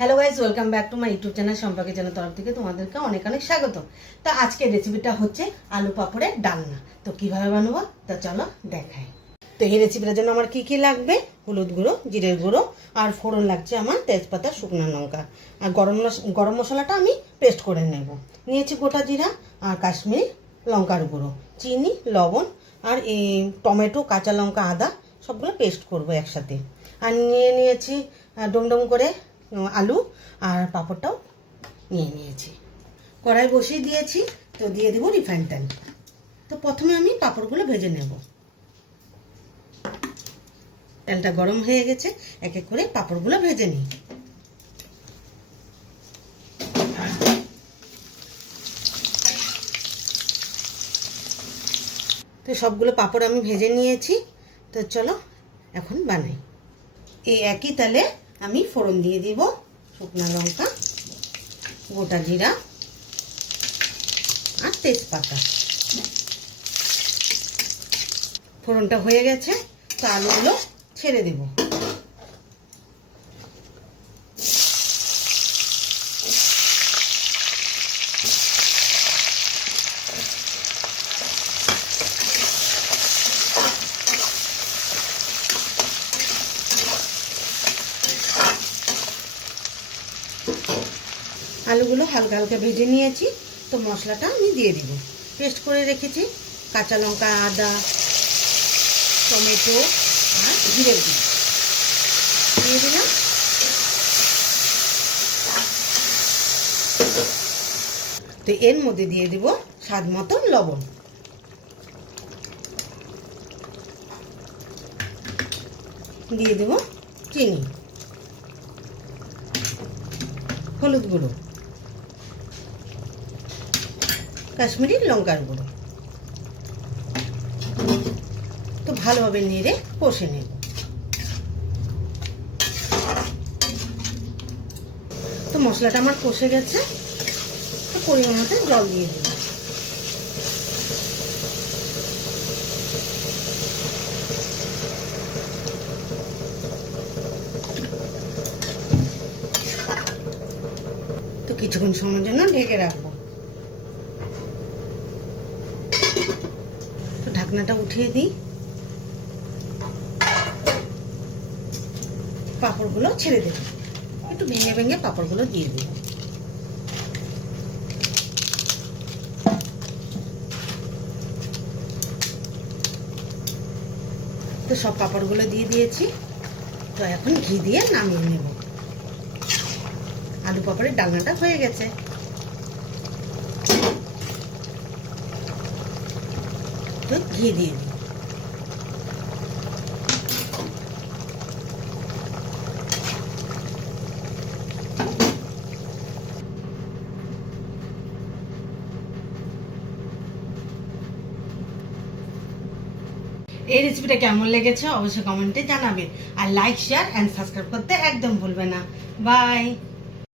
Hello guys, welcome back to my YouTube channel সম্পর্কে channel তরফ থেকে তোমাদেরকে অনেক অনেক স্বাগত। তো আজকের রেসিপিটা হচ্ছে আলু পাপড়ের ডালনা। তো কিভাবে বানাবো তা চলো দেখাই। তো এই রেসিপিটার জন্য আমার কি কি লাগবে: হলুদ গুঁড়ো, জিরের গুঁড়ো, আর ফোড়ন লাগছে আমার তেজপাতা, শুকনো লঙ্কা, আর গরম মশলাটা আমি পেস্ট করে নেব। নিয়েছি গোটা জিরা আর কাশ্মীরি লঙ্কার গুঁড়ো, চিনি, লবণ, আর এই টমেটো, কাঁচা লঙ্কা, আদা সবগুলো পেস্ট করব একসাথে। আর নিয়েছি ডুমডুম করে আলু, আর পাঁপড়টাও নিয়েছি। কড়াই বসিয়ে দিয়েছি, তো দিয়ে দেবো রিফাইন্ড তেল। তো প্রথমে আমি পাঁপড়গুলো ভেজে নেব। তেলটা গরম হয়ে গেছে, এক এক করে পাঁপড়গুলো ভেজে নিই। তো সবগুলো পাঁপড় আমি ভেজে নিয়েছি। তো চলো এখন বানাই। এই একই তেলে আমি ফোড়ন দিয়ে দিব শুকনো লঙ্কা, গোটা জিরা আর তেজপাতা। ফোড়নটা হয়ে গেছে, তো আলুগুলো ছেড়ে দেব। আলুগুলো হালকা হালকা ভেজে নিয়েছি, তো মশলাটা আমি দিয়ে দিব। পেস্ট করে রেখেছি কাঁচা লঙ্কা, আদা, টমেটো আর জিরের গুঁড়ো দিয়ে দিলাম। তো এর মধ্যে দিয়ে দিব স্বাদ মতো লবণ, দিয়ে দেব চিনি, হলুদ গুঁড়ো, কাশ্মীরি লঙ্কার গুঁড়ো। তো ভালোভাবে নেড়ে কষে নেব। তো মশলাটা আমার কষে গেছে, তো পরিমাণ মতো জল দিয়ে দেব। তো কিছুক্ষণ সময়ের জন্য ঢেকে রাখবো। তো ঢাকনাটা উঠিয়ে দিই, পাঁপড়গুলো ছেড়ে দেব। একটু ভেঙে ভেঙে পাঁপড়গুলো দিয়ে দেব। তো সব পাঁপড়গুলো দিয়ে দিয়েছি। তো এখন ঘি দিয়ে নামিয়ে নেব। আলু পাঁপড়ের ডালনাটা হয়ে গেছে। তো ঘি দিয়ে দিই। এই রেসিপিটা কেমন লেগেছে অবশ্যই কমেন্টে জানাবেন, আর লাইক, শেয়ার এন্ড সাবস্ক্রাইব করতে একদম ভুলবে না। বাই।